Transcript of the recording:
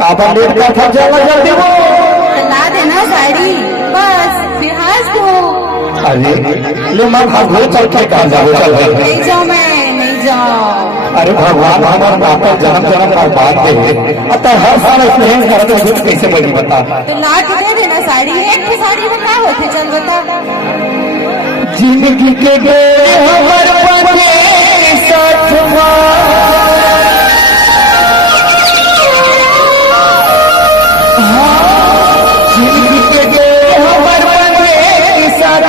काबा late का था जल्दी वो ला देना साड़ी बस फिर हंस को। अरे ले मां भागो चल के कहां जाओ चल नहीं जाओ मैं नहीं जाओ। अरे भगवान हमारा माता जन्म जन्म का बात है अतः हर साल स्नेह करते हुए कैसे बनी बता तो ला के दे देना साड़ी एक की साड़ी बता होते चल बता। जिंदगी के गेरे हमर बने साथ जिंदगी के गेरे हमर बने साथ